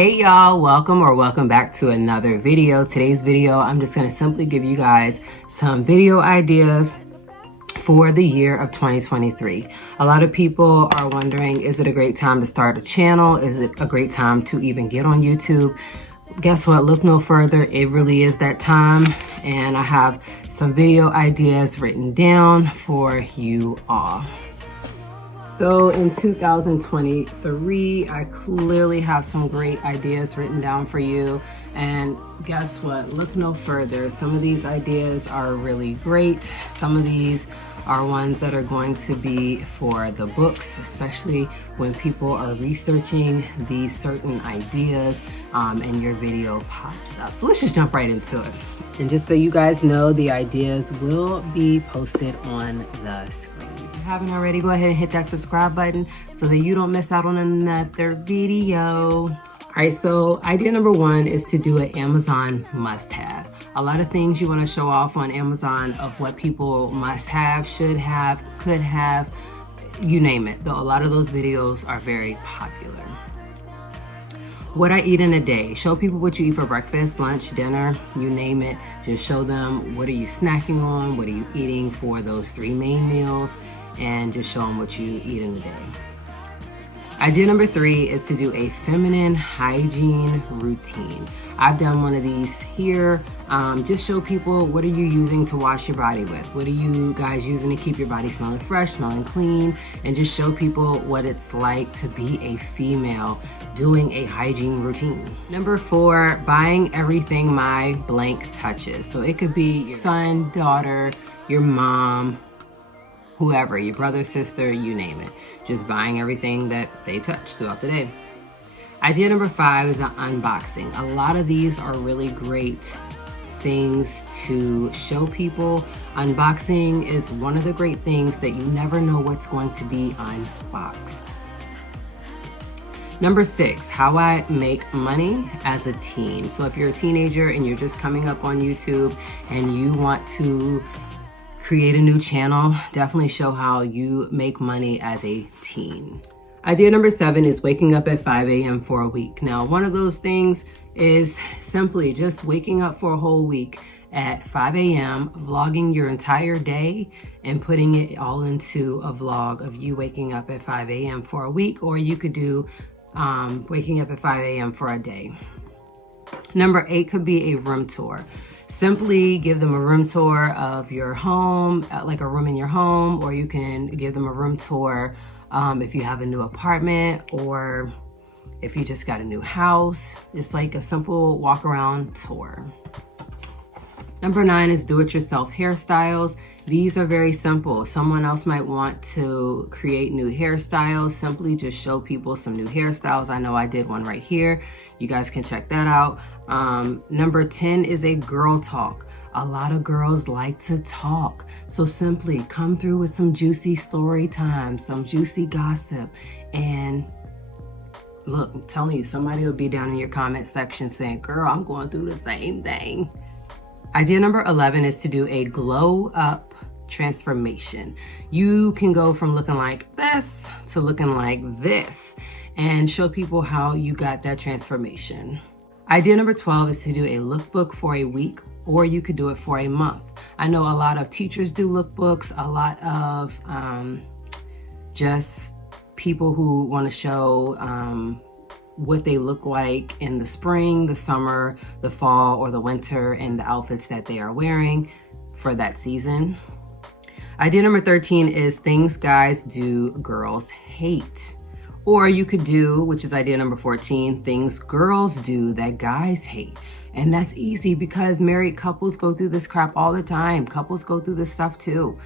Hey y'all, welcome back to another video. Today's video, I'm just gonna simply give you guys some video ideas for the year of 2023. A lot of people are wondering, is it a great time to start a channel? Is it a great time to even get on YouTube? Guess what? Look no further. It really is that time. And I have some video ideas written down for you all. So in 2023, I clearly have some great ideas written down for you. And guess what? Look no further. Some of these ideas are really great. Some of these are ones that are going to be for the books, especially when people are researching these certain ideas and your video pops up. So let's just jump right into it. And just so you guys know, the ideas will be posted on the screen. If you haven't already, go ahead and hit that subscribe button so that you don't miss out on another video. All right, so idea number one is to do an Amazon must-have. A lot of things you want to show off on Amazon of what people must have, should have, could have, you name it. Though a lot of those videos are very popular. What I eat in a day. Show people what you eat for breakfast, lunch, dinner, you name it. Just show them what are you snacking on, what are you eating for those 3 main meals, and just show them what you eat in a day. Idea number 3 is to do a feminine hygiene routine. I've done one of these here. Just show people what are you using to wash your body with? What are you guys using to keep your body smelling fresh, smelling clean? And just show people what it's like to be a female doing a hygiene routine. Number 4, buying everything my blank touches. So it could be your son, daughter, your mom, whoever, your brother, sister, you name it. Just buying everything that they touch throughout the day. Idea number 5 is an unboxing. A lot of these are really great things to show people. Unboxing is one of the great things that you never know what's going to be unboxed. Number 6, how I make money as a teen. So if you're a teenager and you're just coming up on YouTube and you want to create a new channel, definitely show how you make money as a teen. Idea number 7 is waking up at 5 a.m. for a week. Now, one of those things is simply just waking up for a whole week at 5 a.m., vlogging your entire day and putting it all into a vlog of you waking up at 5 a.m. for a week, or you could do waking up at 5 a.m. for a day. Number 8 could be a room tour. Simply give them a room tour of your home, like a room in your home, or you can give them a room tour if you have a new apartment or if you just got a new house. It's like a simple walk around tour. Number 9 is do-it-yourself hairstyles. These are very simple. Someone else might want to create new hairstyles. Simply just show people some new hairstyles. I know I did one right here. You guys can check that out. Number 10 is a girl talk. A lot of girls like to talk. So simply come through with some juicy story time, some juicy gossip. And look, I'm telling you, somebody will be down in your comment section saying, girl, I'm going through the same thing. Idea number 11 is to do a glow up transformation. You can go from looking like this to looking like this and show people how you got that transformation. Idea number 12 is to do a lookbook for a week, or you could do it for a month. I know a lot of teachers do lookbooks, a lot of just people who want to show what they look like in the spring, the summer, the fall, or the winter, and the outfits that they are wearing for that season. Idea number 13 is things guys do girls hate. Or you could do, which is idea number 14, things girls do that guys hate. And that's easy because married couples go through this crap all the time. Couples go through this stuff too.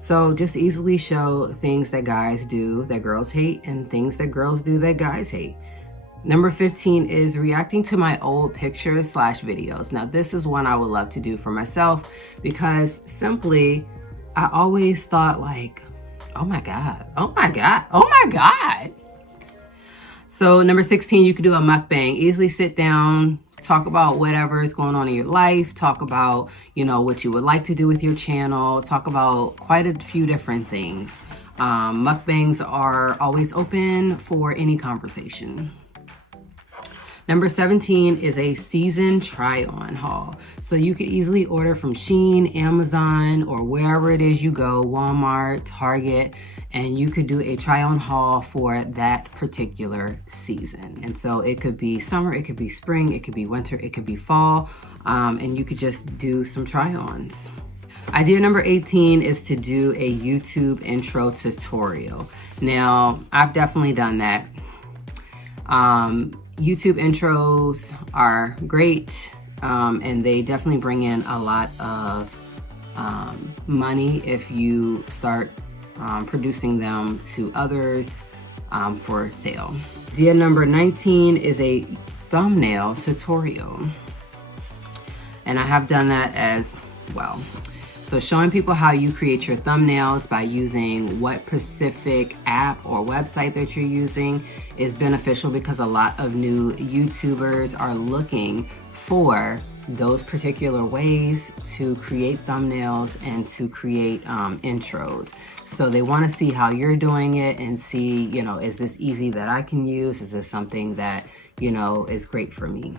So just easily show things that guys do that girls hate and things that girls do that guys hate. Number 15 is reacting to my old pictures / videos. Now this is one I would love to do for myself because simply I always thought like, oh my God, oh my God, oh my God. So number 16, you could do a mukbang. Easily sit down, talk about whatever is going on in your life, talk about, you know, what you would like to do with your channel, talk about quite a few different things. Mukbangs are always open for any conversation. Number 17 is a season try-on haul. So you could easily order from Shein, Amazon, or wherever it is you go, Walmart, Target, and you could do a try-on haul for that particular season. And so it could be summer, it could be spring, it could be winter, it could be fall, and you could just do some try-ons. Idea number 18 is to do a YouTube intro tutorial. Now, I've definitely done that. YouTube intros are great, and they definitely bring in a lot of money if you start producing them to others for sale. Idea number 19 is a thumbnail tutorial, and I have done that as well. So showing people how you create your thumbnails by using what specific app or website that you're using is beneficial, because a lot of new YouTubers are looking for those particular ways to create thumbnails and to create intros. So they want to see how you're doing it and see, you know, is this easy that I can use? Is this something that, you know, is great for me?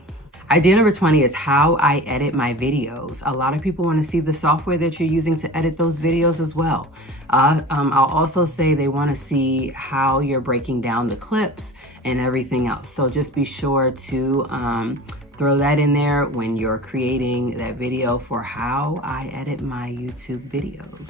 Idea number 20 is how I edit my videos. A lot of people want to see the software that you're using to edit those videos as well. I'll also say they want to see how you're breaking down the clips and everything else. So just be sure to throw that in there when you're creating that video for how I edit my YouTube videos.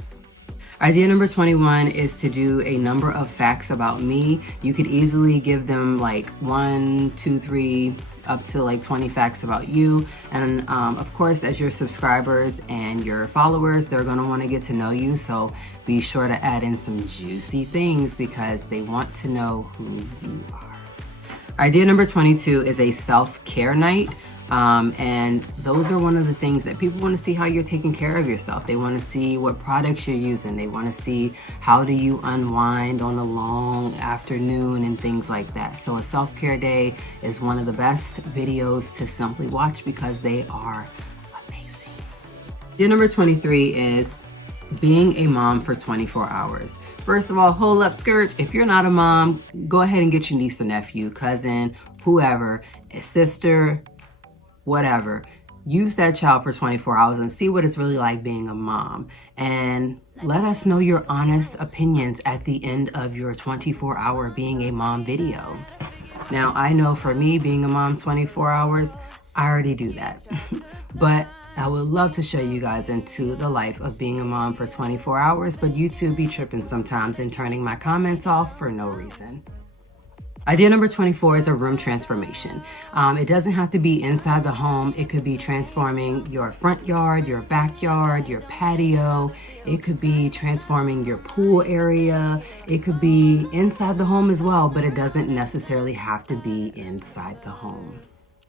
Idea number 21 is to do a number of facts about me. You could easily give them like 1, 2, 3, up to like 20 facts about you. And of course, as your subscribers and your followers, they're gonna wanna get to know you. So be sure to add in some juicy things because they want to know who you are. Idea number 22 is a self-care night. And those are one of the things that people want to see, how you're taking care of yourself. They want to see what products you're using. They want to see how do you unwind on a long afternoon and things like that. So a self-care day is one of the best videos to simply watch because they are amazing. Idea number 23 is being a mom for 24 hours. First of all, hold up skirt. If you're not a mom, go ahead and get your niece or nephew, cousin, whoever, a sister, whatever. Use that child for 24 hours and see what it's really like being a mom. And let us know your honest opinions at the end of your 24-hour being a mom video. Now, I know for me, being a mom 24 hours, I already do that. But I would love to show you guys into the life of being a mom for 24 hours, but YouTube be tripping sometimes and turning my comments off for no reason. Idea number 24 is a room transformation. It doesn't have to be inside the home. It could be transforming your front yard, your backyard, your patio. It could be transforming your pool area. It could be inside the home as well, but it doesn't necessarily have to be inside the home.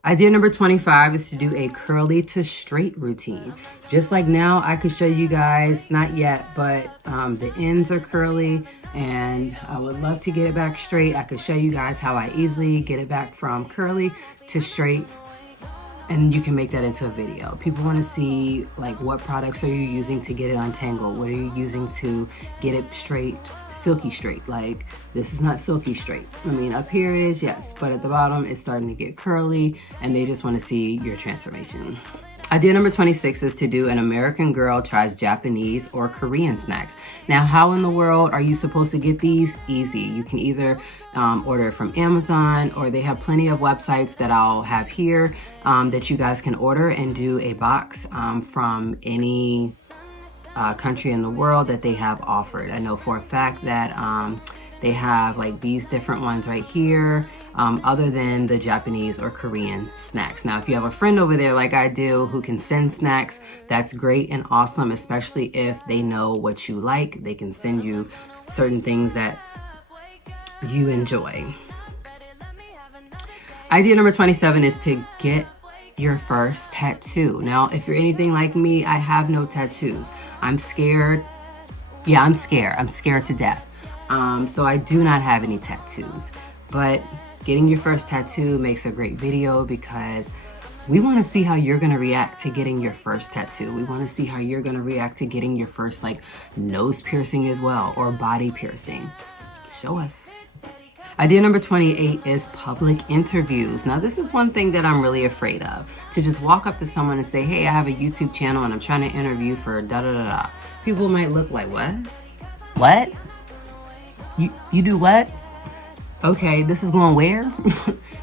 Idea number 25 is to do a curly to straight routine. Just like now, I could show you guys, not yet, but the ends are curly and I would love to get it back straight. I could show you guys how I easily get it back from curly to straight, and you can make that into a video. People want to see like what products are you using to get it untangled? What are you using to get it straight, silky straight? Like this is not silky straight. I mean, up here it is, yes, but at the bottom it's starting to get curly and they just want to see your transformation. Idea number 26 is to do an American girl tries Japanese or Korean snacks. Now, how in the world are you supposed to get these? Easy. You can either order it from Amazon, or they have plenty of websites that I'll have here that you guys can order and do a box from any country in the world that they have offered. I know for a fact that they have like these different ones right here, other than the Japanese or Korean snacks. Now, if you have a friend over there like I do who can send snacks, that's great and awesome, especially if they know what you like. They can send you certain things that you enjoy. Idea number 27 is to get your first tattoo. Now, if you're anything like me, I have no tattoos. I'm scared. Yeah, I'm scared. I'm scared to death. So I do not have any tattoos, but getting your first tattoo makes a great video because we want to see how you're going to react to getting your first tattoo. We want to see how you're going to react to getting your first like nose piercing as well, or body piercing. Show us. Idea number 28 is public interviews. Now, this is one thing that I'm really afraid of, to just walk up to someone and say, hey, I have a YouTube channel and I'm trying to interview for da-da-da-da. People might look like, what? What? You do what? Okay, this is going where?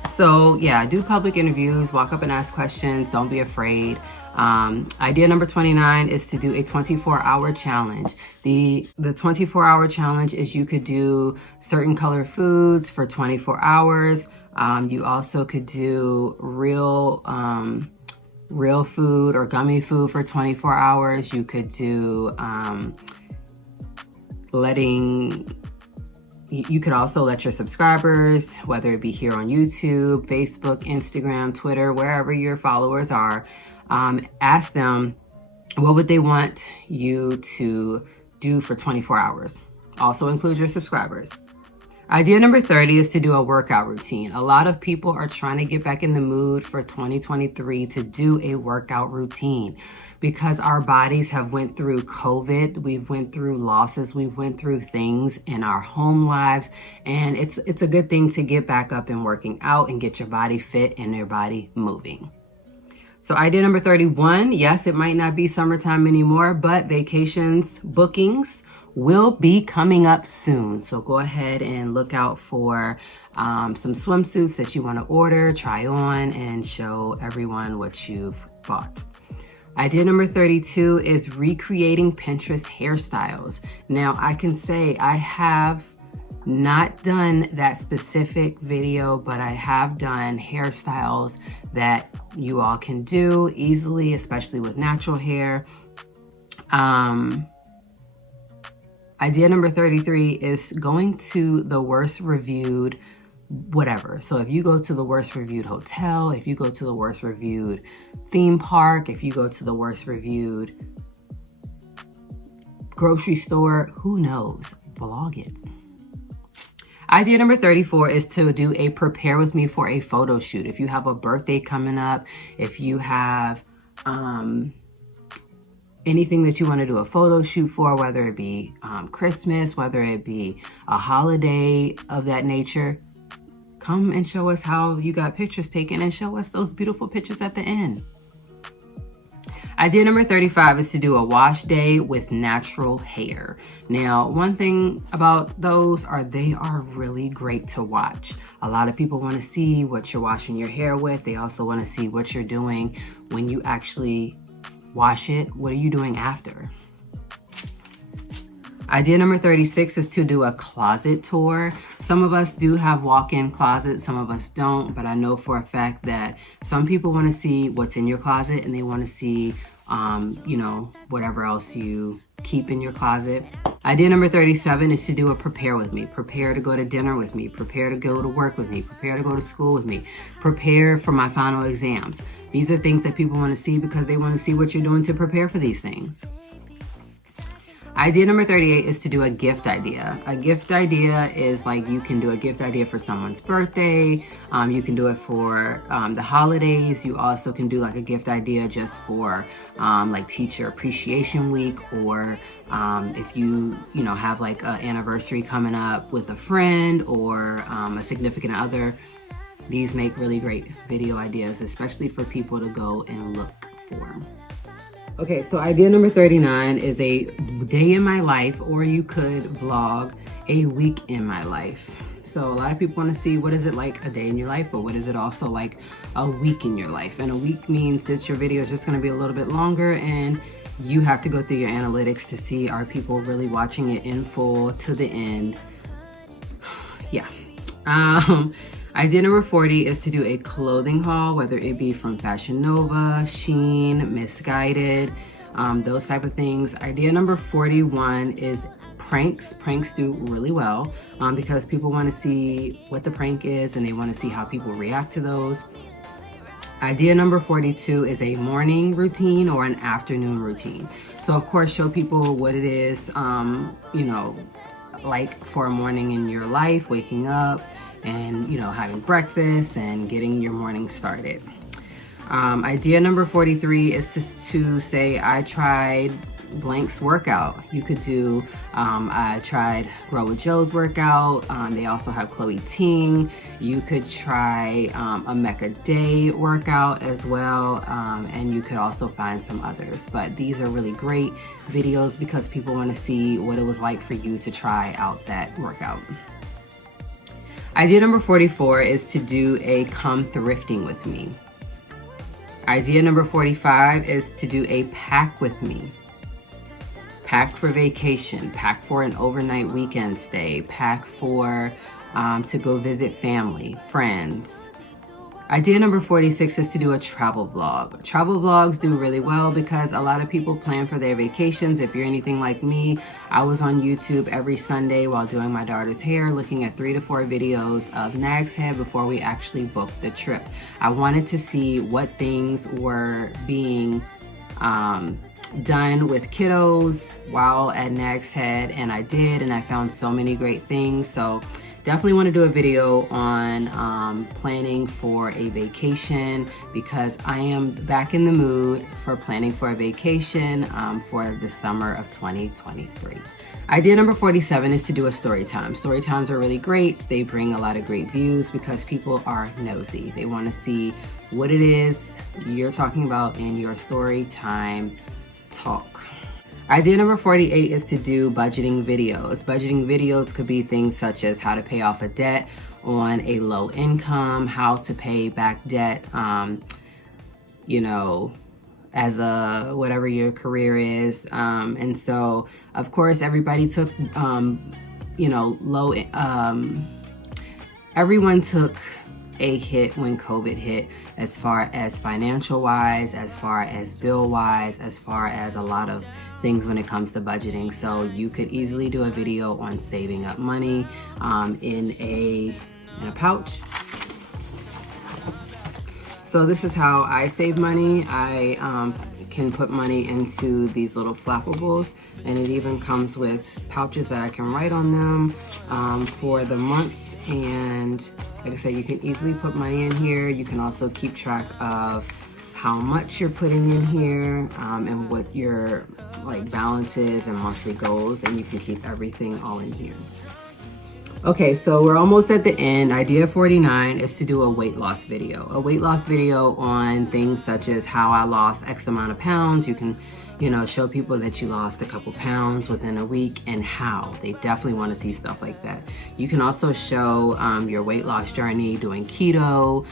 So yeah, do public interviews, walk up and ask questions, don't be afraid. Idea number 29 is to do a 24-hour challenge. The 24-hour challenge is you could do certain color foods for 24 hours. You also could do real food or gummy food for 24 hours. You could do you could also let your subscribers, whether it be here on YouTube, Facebook, Instagram, Twitter, wherever your followers are, ask them what would they want you to do for 24 hours. Also include your subscribers. Idea number 30 is to do a workout routine. A lot of people are trying to get back in the mood for 2023 to do a workout routine, because our bodies have went through COVID, we've went through losses, we've went through things in our home lives, and it's a good thing to get back up and working out and get your body fit and your body moving. So idea number 31, yes, it might not be summertime anymore, but vacations, bookings will be coming up soon. So go ahead and look out for some swimsuits that you want to order, try on, and show everyone what you've bought. Idea number 32 is recreating Pinterest hairstyles. Now, I can say I have not done that specific video, but I have done hairstyles that you all can do easily, especially with natural hair. Idea number 33 is going to the worst reviewed whatever. So if you go to the worst reviewed hotel, if you go to the worst reviewed theme park, if you go to the worst reviewed grocery store, who knows? Vlog it. Idea number 34 is to do a prepare with me for a photo shoot. If you have a birthday coming up, if you have anything that you want to do a photo shoot for, whether it be Christmas, whether it be a holiday of that nature, come and show us how you got pictures taken and show us those beautiful pictures at the end. Idea number 35 is to do a wash day with natural hair. Now, one thing about those are they are really great to watch. A lot of people want to see what you're washing your hair with. They also want to see what you're doing when you actually wash it. What are you doing after? Idea number 36 is to do a closet tour. Some of us do have walk-in closets, some of us don't, but I know for a fact that some people want to see what's in your closet and they want to see, you know, whatever else you keep in your closet. Idea number 37 is to do a prepare with me. Prepare to go to dinner with me. Prepare to go to work with me. Prepare to go to school with me. Prepare for my final exams. These are things that people want to see because they want to see what you're doing to prepare for these things. Idea number 38 is to do a gift idea. A gift idea is like you can do a gift idea for someone's birthday. You can do it for the holidays. You also can do like a gift idea just for like Teacher Appreciation Week, or if you know have like an anniversary coming up with a friend or a significant other. These make really great video ideas, especially for people to go and look for. Okay, so idea number 39 is a day in my life, or you could vlog a week in my life. So a lot of people want to see what is it like a day in your life, but what is it also like a week in your life? And a week means that your video is just going to be a little bit longer, and you have to go through your analytics to see, are people really watching it in full to the end? Yeah. Idea number 40 is to do a clothing haul, whether it be from Fashion Nova, Shein, Misguided, those type of things. Idea number 41 is pranks. Pranks do really well because people want to see what the prank is and they want to see how people react to those. Idea number 42 is a morning routine or an afternoon routine. So of course, show people what it is, you know, like for a morning in your life, waking up, and you know, having breakfast and getting your morning started. Idea number 43 is to say I tried Blank's workout. You could do, I tried Grow with Joe's workout. They also have Chloe Ting. You could try a Mecca Day workout as well. And you could also find some others. But these are really great videos because people want to see what it was like for you to try out that workout. Idea number 44 is to do a come thrifting with me. Idea number 45 is to do a pack with me. Pack for vacation, pack for an overnight weekend stay, pack for to go visit family, friends. Idea number 46 is to do a travel vlog. Travel vlogs do really well because a lot of people plan for their vacations. If you're anything like me, I was on YouTube every Sunday while doing my daughter's hair, looking at 3 to 4 videos of Nag's Head before we actually booked the trip. I wanted to see what things were being done with kiddos while at Nag's Head, and I did, and I found so many great things. So definitely want to do a video on planning for a vacation because I am back in the mood for planning for a vacation for the summer of 2023. Idea number 47 is to do a story time. Story times are really great. They bring a lot of great views because people are nosy. They want to see what it is you're talking about in your story time talk. Idea number 48 is to do budgeting videos. Budgeting videos could be things such as how to pay off a debt on a low income, how to pay back debt, you know, as a whatever your career is. And so, of course, everybody took, you know, everyone took a hit when COVID hit, as far as financial wise, as far as bill wise, as far as a lot of things when it comes to budgeting. So you could easily do a video on saving up money in a pouch. So this is how I save money. I can put money into these little flappables, and it even comes with pouches that I can write on them for the months. And like I said, you can easily put money in here. You can also keep track of how much you're putting in here and what your balance is and monthly goals, and you can keep everything all in here. Okay, so we're almost at the end. Idea 49 is to do a weight loss video. A weight loss video on things such as how I lost X amount of pounds. You can, you know, show people that you lost a couple pounds within a week and how. They definitely want to see stuff like that. You can also show your weight loss journey, doing keto,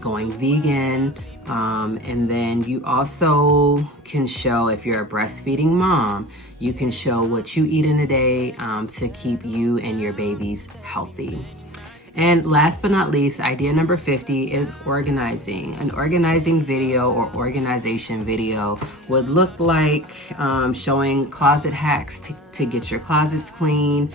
going vegan, and then you also can show, if you're a breastfeeding mom, you can show what you eat in a day to keep you and your babies healthy. And last but not least, idea number 50 is organizing. An organizing video or organization video would look like showing closet hacks to get your closets clean,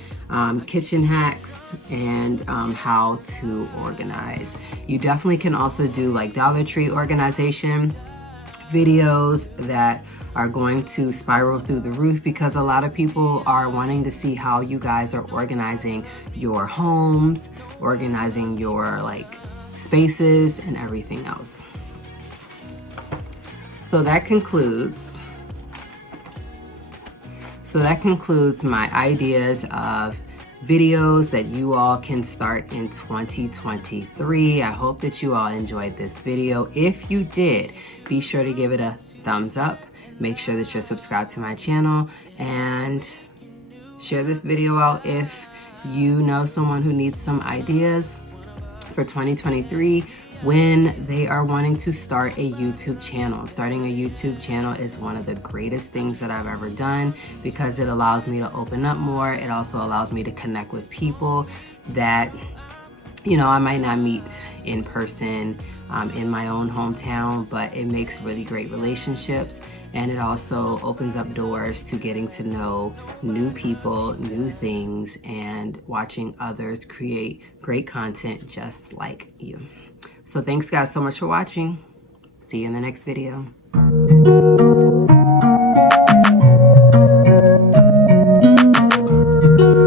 kitchen hacks, and how to organize. You definitely can also do like Dollar Tree organization videos that are going to spiral through the roof because a lot of people are wanting to see how you guys are organizing your homes, organizing your spaces and everything else. So that concludes my ideas of videos that you all can start in 2023. I hope that you all enjoyed this video. If you did, be sure to give it a thumbs up. Make sure that you're subscribed to my channel and share this video out if you know someone who needs some ideas for 2023 when they are wanting to start a YouTube channel. Starting a YouTube channel is one of the greatest things that I've ever done because it allows me to open up more. It also allows me to connect with people that, you know, I might not meet in person in my own hometown, but it makes really great relationships. And it also opens up doors to getting to know new people, new things, and watching others create great content just like you. So thanks guys so much for watching. See you in the next video.